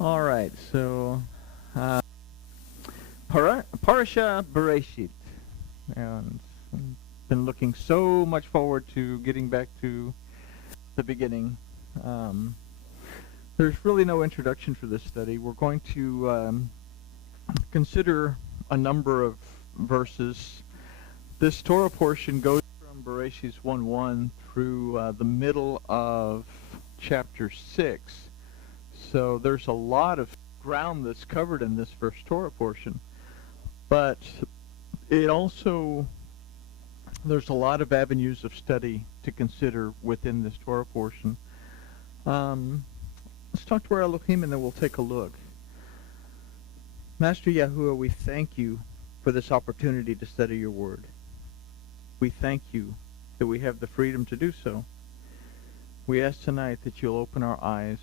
All right, so Parasha Bereshit, and I've been looking so much forward to getting back to the beginning. Um, there's really no introduction for this study. We're going to consider a number of verses. This Torah portion goes from Bereshit 1:1 through the middle of chapter 6. So there's a lot of ground that's covered in this first Torah portion. But it also, there's a lot of avenues of study to consider within this Torah portion. Let's talk to our Elohim and then we'll take a look. Master Yahuwah, we thank you for this opportunity to study your word. We thank you that we have the freedom to do so. We ask tonight that you'll open our eyes,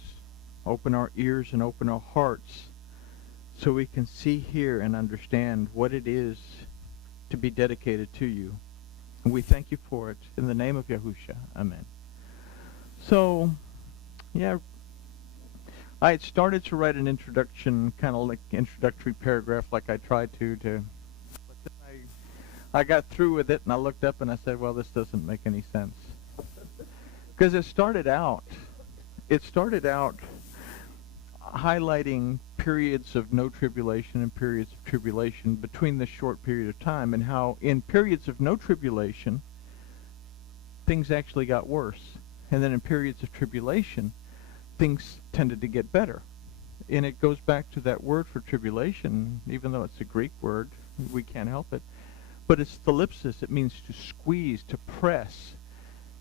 open our ears, and open our hearts so we can see, hear, and understand what it is to be dedicated to you. And we thank you for it. In the name of Yahusha. Amen. So, yeah, I had started to write an introduction, kind of like introductory paragraph like I tried to but then I got through with it and I looked up and I said, well, this doesn't make any sense. Because it started out highlighting periods of no tribulation and periods of tribulation between this short period of time, and how in periods of no tribulation things actually got worse, and then in periods of tribulation things tended to get better. And it goes back to that word for tribulation, even though it's a Greek word, we can't help it, but it's thalipsis. It means to squeeze, to press,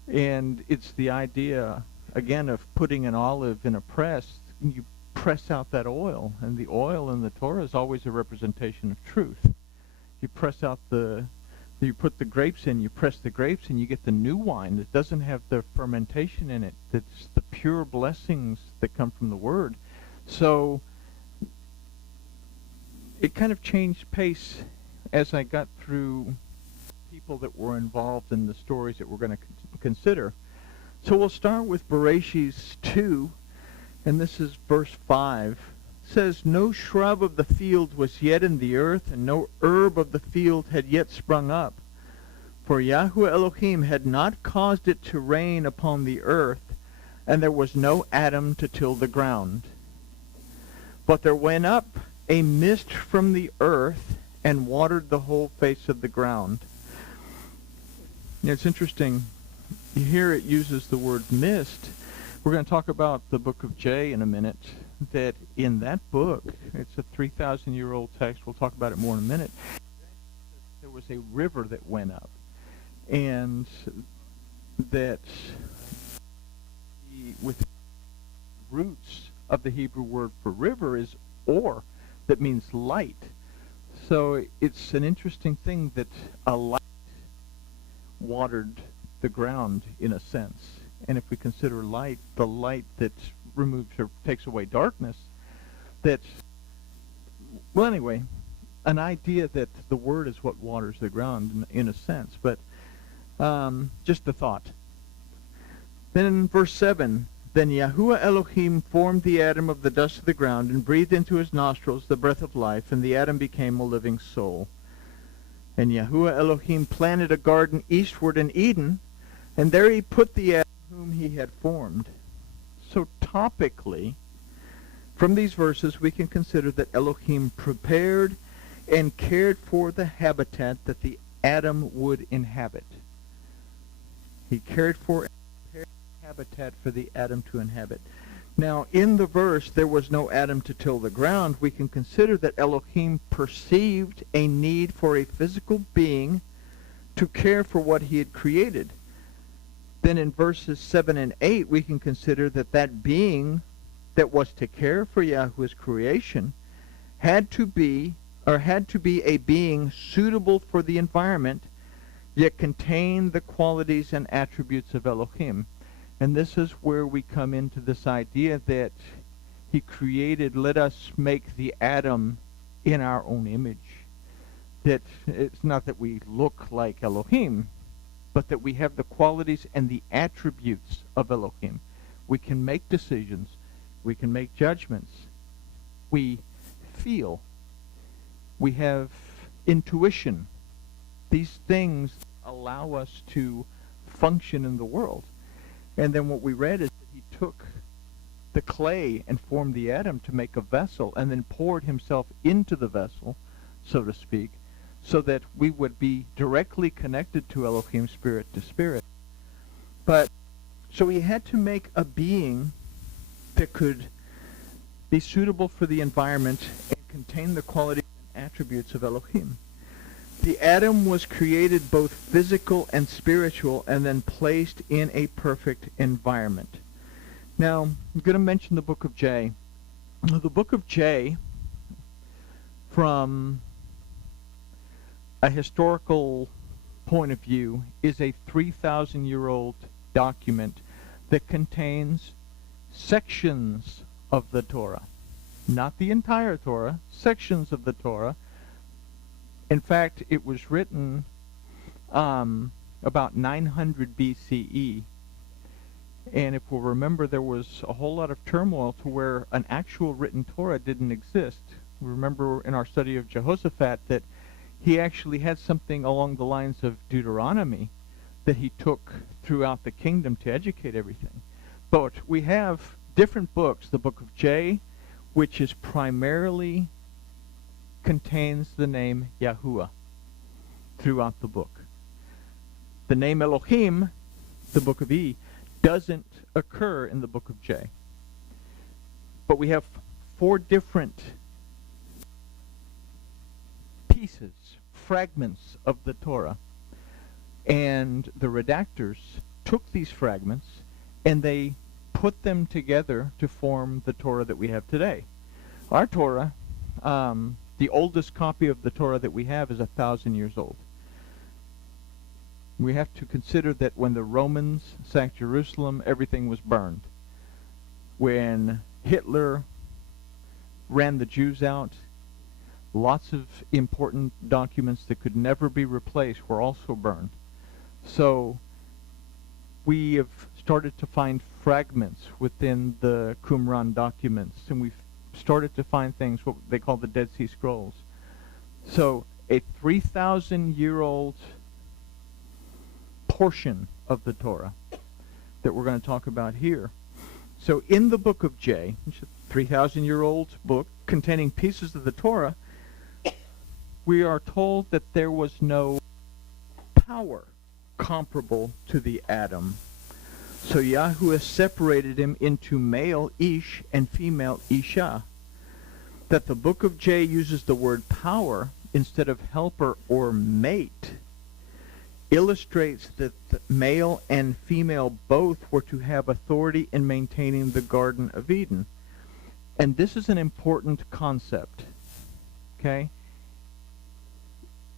and it's the idea again of putting an olive in a press. You press out that oil, and the oil in the Torah is always a representation of truth. You press out you put the grapes in, you press the grapes, and you get the new wine that doesn't have the fermentation in it. That's the pure blessings that come from the Word. So it kind of changed pace as I got through people that were involved in the stories that we're going to consider. So we'll start with Bereshit 2. And this is verse 5. It says, no shrub of the field was yet in the earth, and no herb of the field had yet sprung up. For Yahuwah Elohim had not caused it to rain upon the earth, and there was no Adam to till the ground. But there went up a mist from the earth, and watered the whole face of the ground. It's interesting. Here it uses the word mist. We're going to talk about the book of Jay in a minute, that in that book, it's a 3,000-year-old text, we'll talk about it more in a minute, there was a river that went up, and that with the roots of the Hebrew word for river is or, that means light. So it's an interesting thing that a light watered the ground in a sense. And if we consider light, the light that removes or takes away darkness, well, anyway, an idea that the word is what waters the ground in a sense, but just a thought. Then in verse 7, then Yahuwah Elohim formed the Adam of the dust of the ground and breathed into his nostrils the breath of life, and the Adam became a living soul. And Yahuwah Elohim planted a garden eastward in Eden, and there he put the Adam whom he had formed. So topically, from these verses we can consider that Elohim prepared and cared for the habitat that the Adam would inhabit. He cared for and prepared the habitat for the Adam to inhabit. Now, in the verse, there was no Adam to till the ground. We can consider that Elohim perceived a need for a physical being to care for what he had created. Then in verses 7 and 8, we can consider that that being that was to care for Yahweh's creation had to be a being suitable for the environment, yet contain the qualities and attributes of Elohim. And this is where we come into this idea that he created, let us make the Adam in our own image. That it's not that we look like Elohim, but that we have the qualities and the attributes of Elohim. We can make decisions. We can make judgments. we feel. We have intuition. These things allow us to function in the world. And then what we read is that he took the clay and formed the atom to make a vessel, and then poured himself into the vessel, so to speak, so that we would be directly connected to Elohim, spirit to spirit. But so he had to make a being that could be suitable for the environment and contain the qualities and attributes of Elohim. The atom was created both physical and spiritual, and then placed in a perfect environment. Now, I'm going to mention the book of J. The book of J, from a historical point of view, is a 3,000-year-old document that contains sections of the Torah. Not the entire Torah, sections of the Torah. In fact, it was written about 900 BCE. And if we'll remember, there was a whole lot of turmoil to where an actual written Torah didn't exist. We remember in our study of Jehoshaphat that he actually had something along the lines of Deuteronomy that he took throughout the kingdom to educate everything. But we have different books. The book of J, which is primarily contains the name Yahuwah throughout the book. The name Elohim, the book of E, doesn't occur in the book of J. But we have 4 different pieces, fragments of the Torah. And the redactors took these fragments and they put them together to form the Torah that we have today. Our Torah, the oldest copy of the Torah that we have is 1,000 years old. We have to consider that when the Romans sacked Jerusalem, everything was burned. When Hitler ran the Jews out, lots of important documents that could never be replaced were also burned. So we have started to find fragments within the Qumran documents, and we've started to find things, what they call the Dead Sea Scrolls. So a 3,000-year-old portion of the Torah that we're going to talk about here. So in the book of J, which is a 3,000-year-old book containing pieces of the Torah, we are told that there was no power comparable to the atom. So Yahuwah separated him into male Ish and female Isha. That the book of J uses the word power instead of helper or mate illustrates that the male and female both were to have authority in maintaining the Garden of Eden. And this is an important concept. Okay?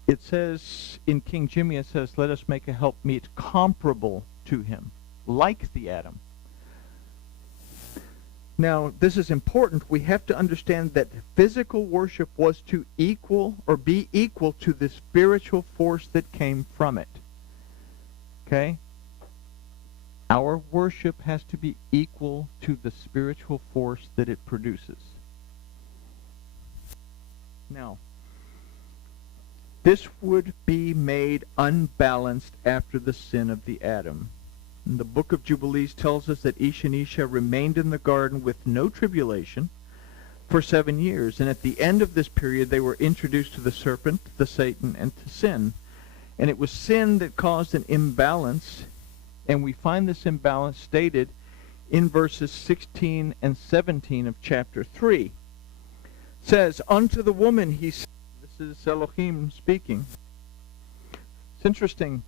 It says, in King Jimmy, it says, let us make a helpmeet comparable to him, like the atom. Now, this is important. We have to understand that physical worship was to equal or be equal to the spiritual force that came from it. Okay? Our worship has to be equal to the spiritual force that it produces. Now, this would be made unbalanced after the sin of the Adam. And the book of Jubilees tells us that Ish and Isha remained in the garden with no tribulation for 7 years. And at the end of this period, they were introduced to the serpent, the Satan, and to sin. And it was sin that caused an imbalance. And we find this imbalance stated in verses 16 and 17 of chapter 3. It says, unto the woman he said, this is Elohim speaking. It's interesting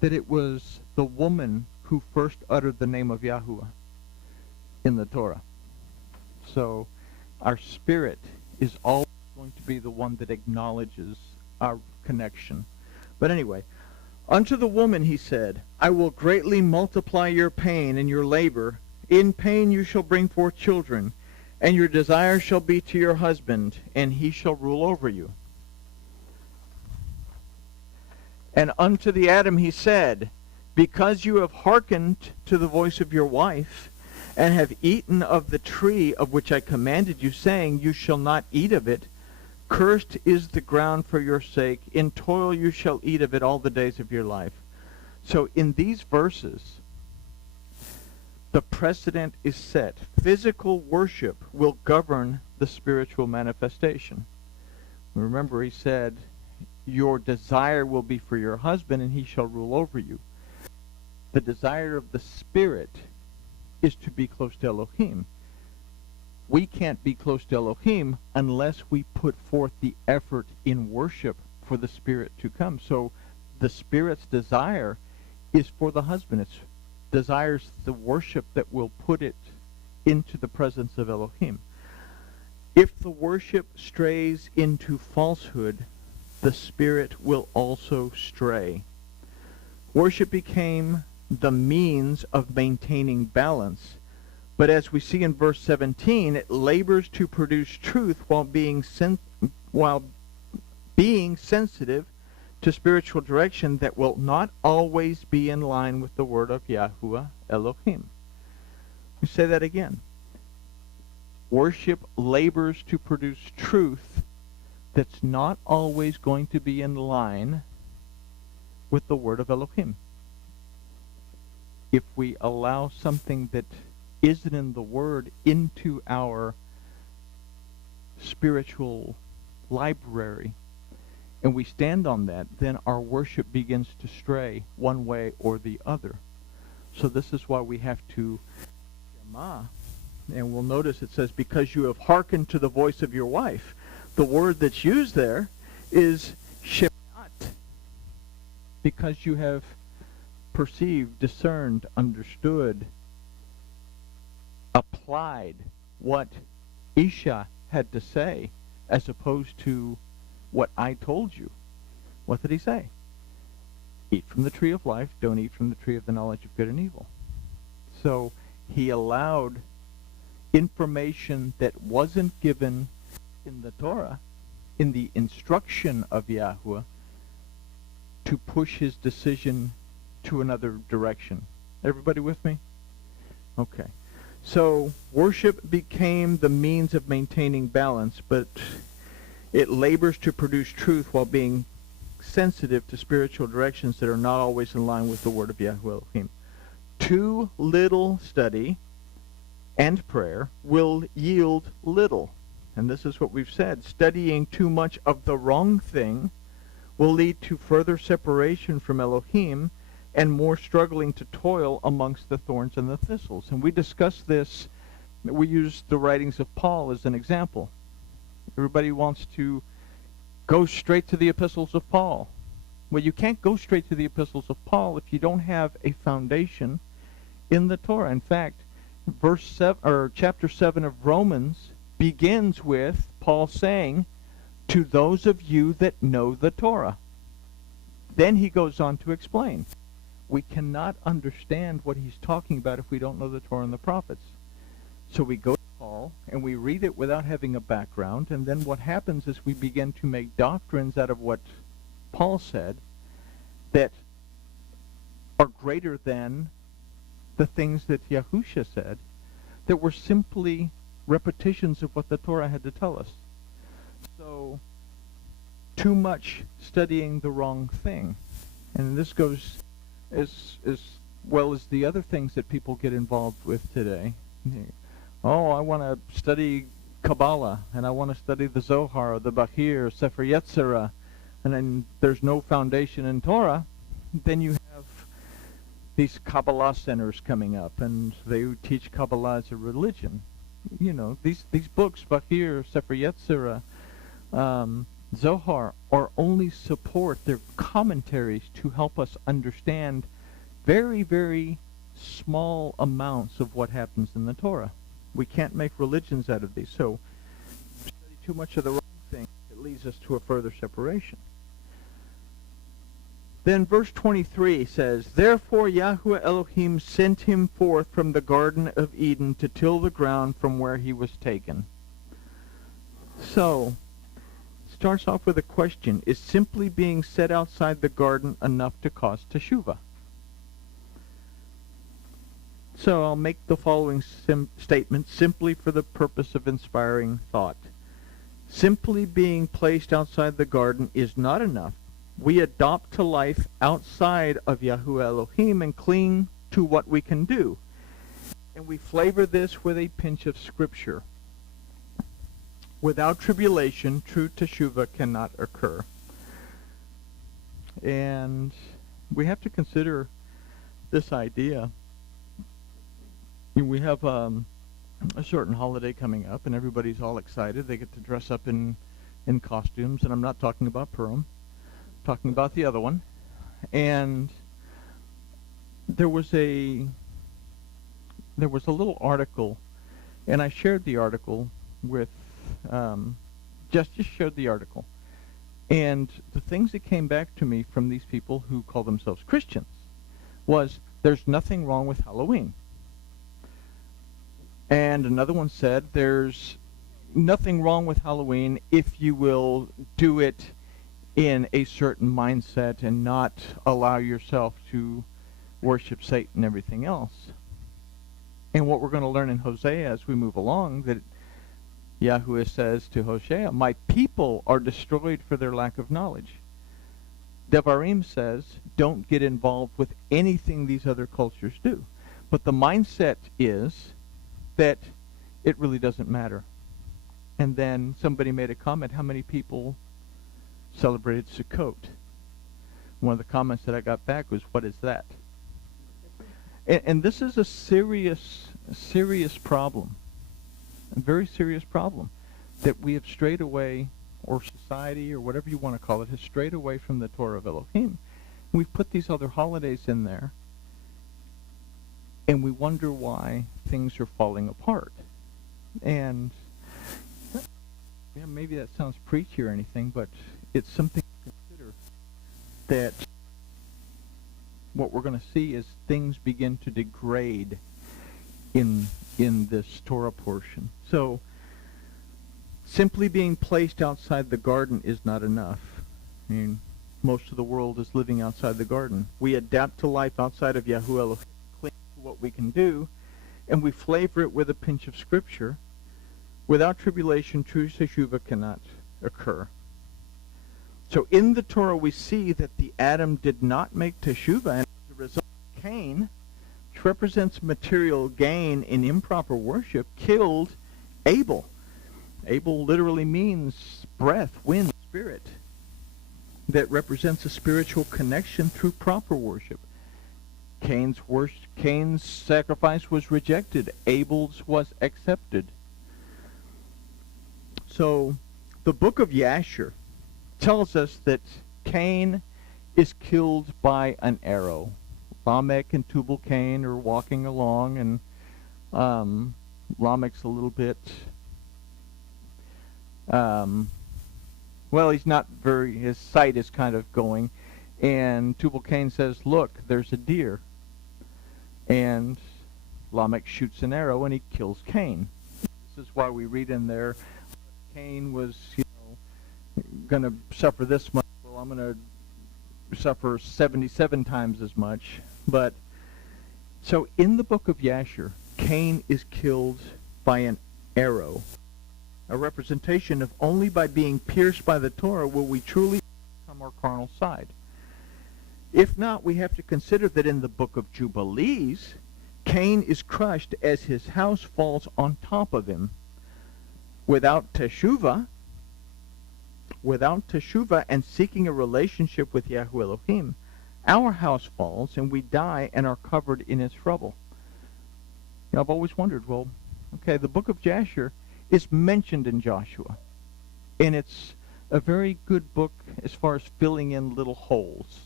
that it was the woman who first uttered the name of Yahuwah in the Torah. So our spirit is always going to be the one that acknowledges our connection. But anyway, unto the woman he said, I will greatly multiply your pain and your labor. In pain you shall bring forth children, and your desire shall be to your husband, and he shall rule over you. And unto the Adam he said, because you have hearkened to the voice of your wife, and have eaten of the tree of which I commanded you, saying, you shall not eat of it. Cursed is the ground for your sake. In toil you shall eat of it all the days of your life. So in these verses, the precedent is set. Physical worship will govern the spiritual manifestation. Remember, he said, your desire will be for your husband, and he shall rule over you. The desire of the Spirit is to be close to Elohim. We can't be close to Elohim unless we put forth the effort in worship for the Spirit to come. So the Spirit's desire is for the husband. It desires the worship that will put it into the presence of Elohim. If the worship strays into falsehood, the Spirit will also stray. Worship became the means of maintaining balance. But as we see in verse 17, it labors to produce truth while being sensitive to spiritual direction that will not always be in line with the word of Yahuwah Elohim. We say that again. Worship labors to produce truth that's not always going to be in line with the word of Elohim. If we allow something that isn't in the word into our spiritual library, and we stand on that, then our worship begins to stray one way or the other. So this is why we have to Shema. And we'll notice it says, because you have hearkened to the voice of your wife. The word that's used there is Shabbat. Because you have perceived, discerned, understood, applied what Isha had to say, as opposed to what I told you. What did he say? Eat from the tree of life, don't eat from the tree of the knowledge of good and evil. So he allowed information that wasn't given in the Torah, in the instruction of Yahuwah, to push his decision to another direction. Everybody with me? Okay. So worship became the means of maintaining balance, but it labors to produce truth while being sensitive to spiritual directions that are not always in line with the word of Yahuwah Elohim. Too little study and prayer will yield little. And this is what we've said. Studying too much of the wrong thing will lead to further separation from Elohim and more struggling to toil amongst the thorns and the thistles. And we discussed this. We use the writings of Paul as an example. Everybody wants to go straight to the epistles of Paul. Well, you can't go straight to the epistles of Paul if you don't have a foundation in the Torah. In fact, chapter 7 of Romans begins with Paul saying, to those of you that know the Torah. Then he goes on to explain. We cannot understand what he's talking about if we don't know the Torah and the prophets. So we go to Paul and we read it without having a background, and then what happens is we begin to make doctrines out of what Paul said that are greater than the things that Yahusha said, that were simply repetitions of what the Torah had to tell us. So, too much studying the wrong thing. And this goes as well as the other things that people get involved with today. Oh, I want to study Kabbalah, and I want to study the Zohar, the Bahir, Sefer Yetzirah, and then there's no foundation in Torah. Then you have these Kabbalah centers coming up, and they teach Kabbalah as a religion. You know, these books, Bahir, Sefer Yetzirah, Zohar, are only support. They're commentaries to help us understand very, very small amounts of what happens in the Torah. We can't make religions out of these. So, study too much of the wrong thing, it leads us to a further separation. Then verse 23 says, therefore Yahuwah Elohim sent him forth from the Garden of Eden to till the ground from where he was taken. So, it starts off with a question. Is simply being set outside the garden enough to cause teshuvah? So I'll make the following statement simply for the purpose of inspiring thought. Simply being placed outside the garden is not enough. We adopt to life outside of Yahuwah Elohim and cling to what we can do. And we flavor this with a pinch of Scripture. Without tribulation, true teshuvah cannot occur. And we have to consider this idea. We have a certain holiday coming up, and everybody's all excited. They get to dress up in costumes, and I'm not talking about Purim. I'm talking about the other one. And there was a little article, and I shared the article with just shared the article. And the things that came back to me from these people who call themselves Christians was, there's nothing wrong with Halloween. And another one said, there's nothing wrong with Halloween if you will do it in a certain mindset and not allow yourself to worship Satan and everything else. And what we're going to learn in Hosea as we move along, that Yahuwah says to Hosea, my people are destroyed for their lack of knowledge. Devarim says, don't get involved with anything these other cultures do. But the mindset is that it really doesn't matter. And then somebody made a comment, how many people celebrated Sukkot? One of the comments that I got back was, what is that? And this is a serious problem, a very serious problem, that we have strayed away, or society, or whatever you want to call it, has strayed away from the Torah of Elohim. We've put these other holidays in there, and we wonder why things are falling apart. And yeah, maybe that sounds preachy or anything, but it's something to consider, that what we're going to see is things begin to degrade in this Torah portion. So simply being placed outside the garden is not enough. I mean, most of the world is living outside the garden. We adapt to life outside of Yahuwah Elohim, cling to what we can do, and we flavor it with a pinch of Scripture. Without tribulation, true teshuvah cannot occur. So in the Torah we see that the Adam did not make teshuvah, and as a result, Cain, which represents material gain in improper worship, killed Abel. Abel literally means breath, wind, spirit. That represents a spiritual connection through proper worship. Cain's sacrifice was rejected. Abel's was accepted. So the book of Yashar tells us that Cain is killed by an arrow. Lamech and Tubal-Cain are walking along, and Lamech's a little bit, well, he's not very, his sight is kind of going, and Tubal-Cain says, look, there's a deer. And Lamech shoots an arrow, and he kills Cain. This is why we read in there, Cain was, going to suffer this much. Well, I'm going to suffer 77 times as much. But so in the book of Yashar, Cain is killed by an arrow, a representation of only by being pierced by the Torah will we truly become our carnal side. If not, we have to consider that in the book of Jubilees, Cain is crushed as his house falls on top of him. Without teshuvah and seeking a relationship with Yahuwah Elohim, our house falls and we die and are covered in its rubble. I've always wondered, well, okay, the book of Yashar is mentioned in Joshua, and it's a very good book as far as filling in little holes.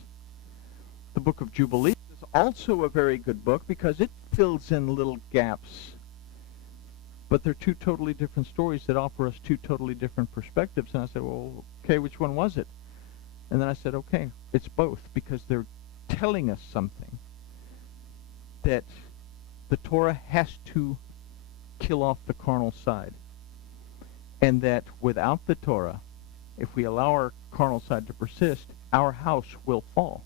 The book of Jubilees is also a very good book because it fills in little gaps. But they're two totally different stories that offer us two totally different perspectives. And I said, well, okay, which one was it? And then I said, okay, it's both, because they're telling us something that the Torah has to kill off the carnal side. And that without the Torah, if we allow our carnal side to persist, our house will fall.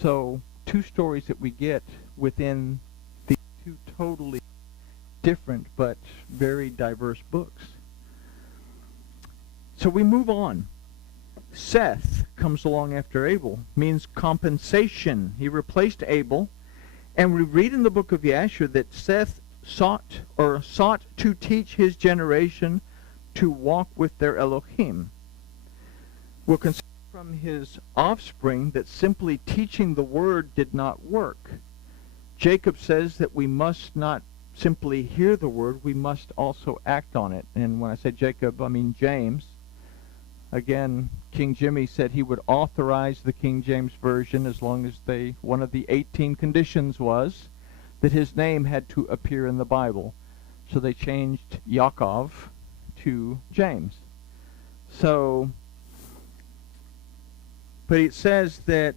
So two stories that we get within these two totally different but very diverse books. So we move on. Seth comes along after Abel, means compensation. He replaced Abel, and we read in the book of Yashar that Seth sought to teach his generation to walk with their Elohim. We'll consider from his offspring that simply teaching the word did not work. Jacob says that we must not simply hear the word, we must also act on it. And when I say Jacob, I mean James. Again, King Jimmy said he would authorize the King James Version as long as one of the 18 conditions was that his name had to appear in the Bible. So they changed Yaakov to James. But it says that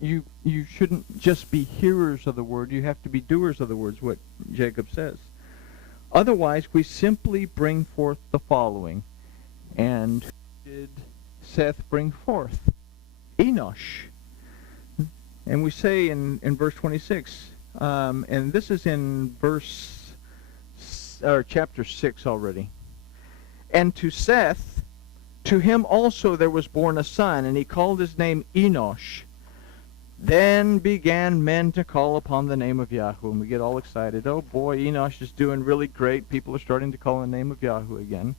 you shouldn't just be hearers of the word, you have to be doers of the words, what Jacob says. Otherwise, we simply bring forth the following. And who did Seth bring forth? Enosh. And we say in verse 26, and this is in chapter 6 already. And to Seth, to him also there was born a son, and he called his name Enosh. Then began men to call upon the name of Yahweh. And we get all excited. Oh boy, Enosh is doing really great. People are starting to call on the name of Yahweh again.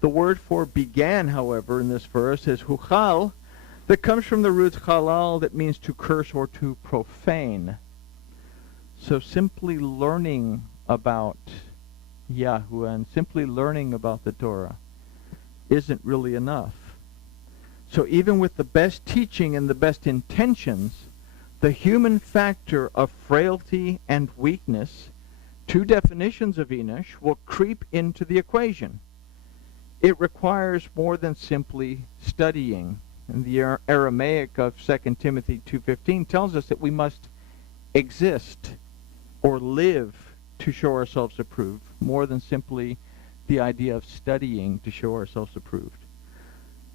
The word for began, however, in this verse is huchal, that comes from the root halal, that means to curse or to profane. So simply learning about Yahweh and simply learning about the Torah isn't really enough. So even with the best teaching and the best intentions, the human factor of frailty and weakness, two definitions of Enosh, will creep into the equation. It requires more than simply studying. And the Aramaic of 2 Timothy 2:15 tells us that we must exist or live to show ourselves approved, more than simply the idea of studying to show ourselves approved.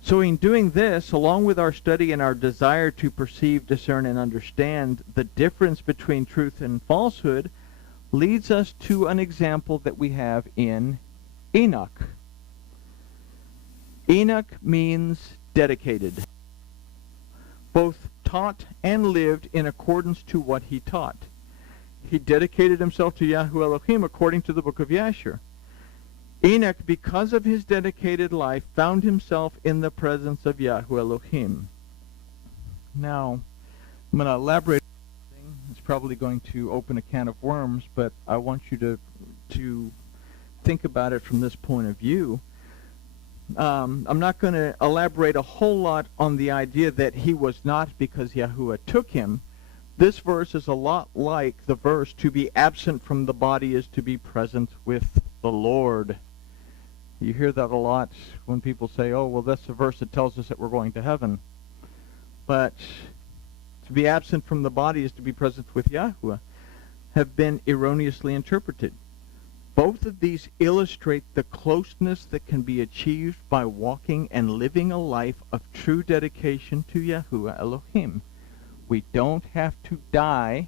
So in doing this, along with our study and our desire to perceive, discern, and understand the difference between truth and falsehood, leads us to an example that we have in Enoch. Enoch means dedicated, both taught and lived in accordance to what he taught. He dedicated himself to Yahweh Elohim according to the book of Yashar. Enoch, because of his dedicated life, found himself in the presence of Yahweh Elohim. Now, I'm going to elaborate. It's probably going to open a can of worms, but I want you to think about it from this point of view. I'm not going to elaborate a whole lot on the idea that he was not because Yahuwah took him. This verse is a lot like the verse, to be absent from the body is to be present with the Lord. You hear that a lot when people say, oh, well, that's the verse that tells us that we're going to heaven. But to be absent from the body is to be present with Yahuwah have been erroneously interpreted. Both of these illustrate the closeness that can be achieved by walking and living a life of true dedication to Yahuwah Elohim. We don't have to die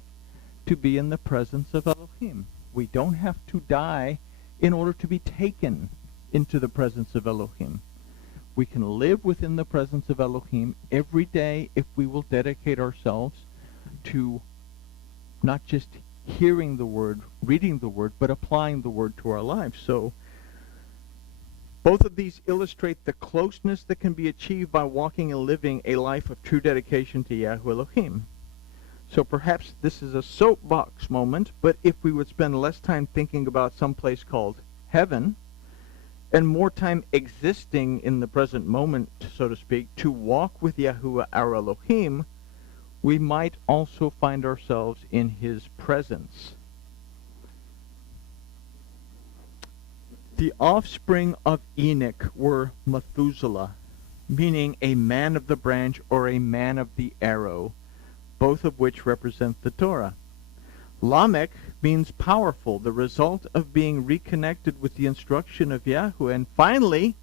to be in the presence of Elohim. We don't have to die in order to be taken into the presence of Elohim. We can live within the presence of Elohim every day if we will dedicate ourselves to not just hearing the word, reading the word, but applying the word to our lives. So both of these illustrate the closeness that can be achieved by walking and living a life of true dedication to Yahweh Elohim. So perhaps this is a soapbox moment, but if we would spend less time thinking about some place called heaven and more time existing in the present moment, so to speak, to walk with Yahuwah our Elohim, we might also find ourselves in his presence. The offspring of Enoch were Methuselah, meaning a man of the branch or a man of the arrow, both of which represent the Torah. Lamech means powerful, the result of being reconnected with the instruction of Yahweh. And finally,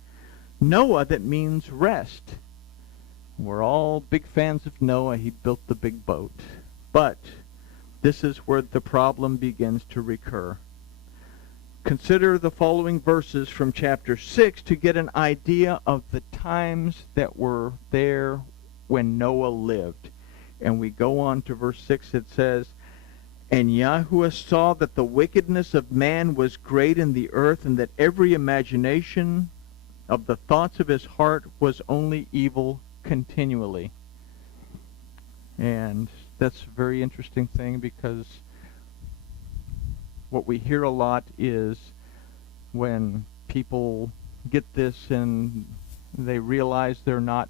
Noah, that means rest. We're all big fans of Noah. He built the big boat. But this is where the problem begins to recur. Consider the following verses from chapter 6 to get an idea of the times that were there when Noah lived. And we go on to verse 6. It says, "And Yahuwah saw that the wickedness of man was great in the earth, and that every imagination of the thoughts of his heart was only evil continually." And that's a very interesting thing, because what we hear a lot is when people get this and they realize they're not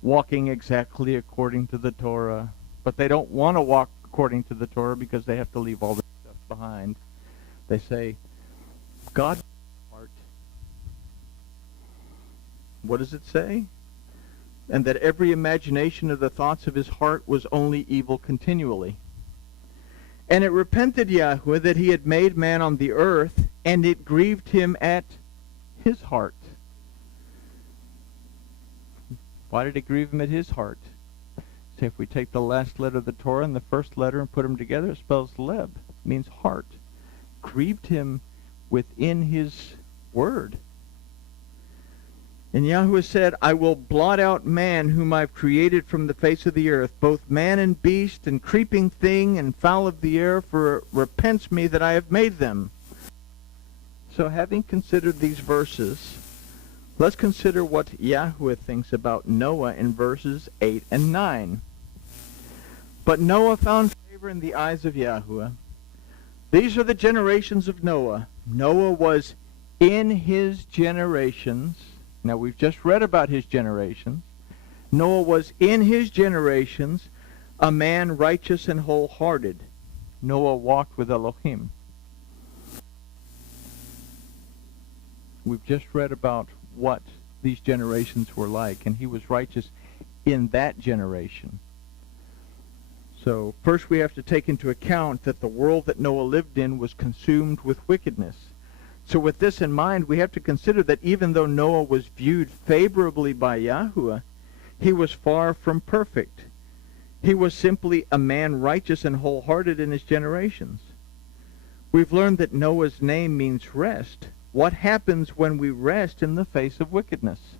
walking exactly according to the Torah, but they don't want to walk according to the Torah because they have to leave all this stuff behind. They say, God heart. What does it say? And that every imagination of the thoughts of his heart was only evil continually. And it repented Yahuwah that he had made man on the earth, and it grieved him at his heart. Why did it grieve him at his heart? See, if we take the last letter of the Torah and the first letter and put them together, it spells leb, means heart. Grieved him within his word. And Yahuwah said, "I will blot out man whom I've created from the face of the earth, both man and beast, and creeping thing, and fowl of the air, for it repents me that I have made them." So having considered these verses, let's consider what Yahuwah thinks about Noah in verses 8 and 9. "But Noah found favor in the eyes of Yahuwah. These are the generations of Noah. Noah was in his generations." Now, we've just read about his generations. Noah was in his generations a man righteous and wholehearted. Noah walked with Elohim. We've just read about what these generations were like, and he was righteous in that generation. So, first we have to take into account that the world that Noah lived in was consumed with wickedness. So with this in mind, we have to consider that even though Noah was viewed favorably by Yahuwah, he was far from perfect. He was simply a man righteous and wholehearted in his generations. We've learned that Noah's name means rest. What happens when we rest in the face of wickedness?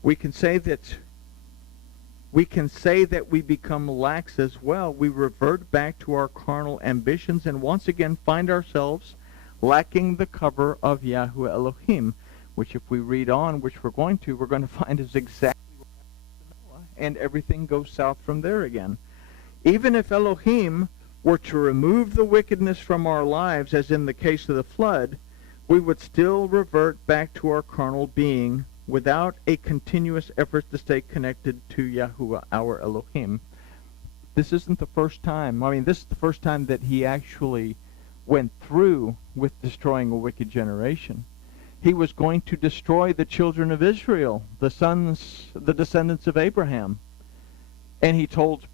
We can say that we become lax as well. We revert back to our carnal ambitions and once again find ourselves lacking the cover of Yahuwah Elohim, which if we read on, which we're going to find is exactly what happened to Noah, and everything goes south from there again. Even if Elohim were to remove the wickedness from our lives, as in the case of the flood, we would still revert back to our carnal being without a continuous effort to stay connected to Yahuwah, our Elohim. This isn't the first time. This is the first time that he actually went through with destroying a wicked generation. He was going to destroy the children of Israel, the descendants of Abraham. And he told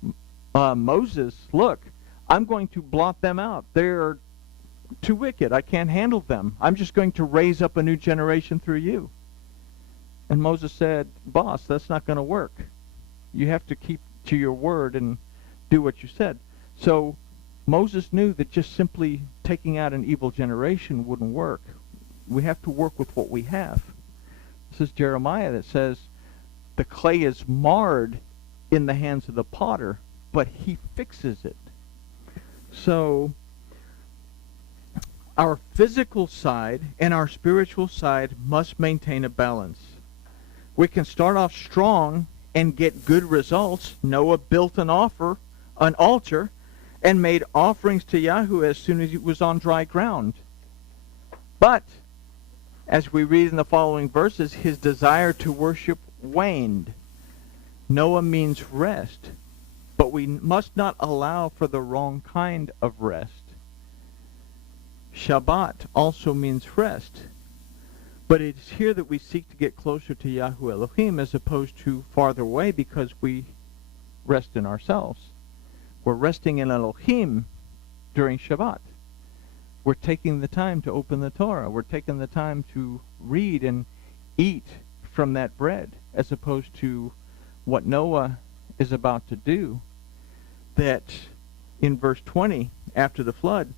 Moses, "Look, I'm going to blot them out. They're too wicked. I can't handle them. I'm just going to raise up a new generation through you." And Moses said, "Boss, that's not going to work. You have to keep to your word and do what you said." So Moses knew that just simply taking out an evil generation wouldn't work. We have to work with what we have. This is Jeremiah that says, "The clay is marred in the hands of the potter, but he fixes it." So our physical side and our spiritual side must maintain a balance. We can start off strong and get good results. Noah built an altar, and made offerings to Yahuwah as soon as he was on dry ground. But, as we read in the following verses, his desire to worship waned. Noah means rest, but we must not allow for the wrong kind of rest. Shabbat also means rest. But it is here that we seek to get closer to Yahuwah Elohim as opposed to farther away, because we rest in ourselves. We're resting in Elohim during Shabbat. We're taking the time to open the Torah. We're taking the time to read and eat from that bread, as opposed to what Noah is about to do, that in verse 20, after the flood,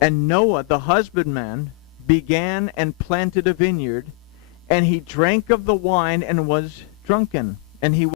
and Noah, the husbandman, began and planted a vineyard, and he drank of the wine and was drunken, and he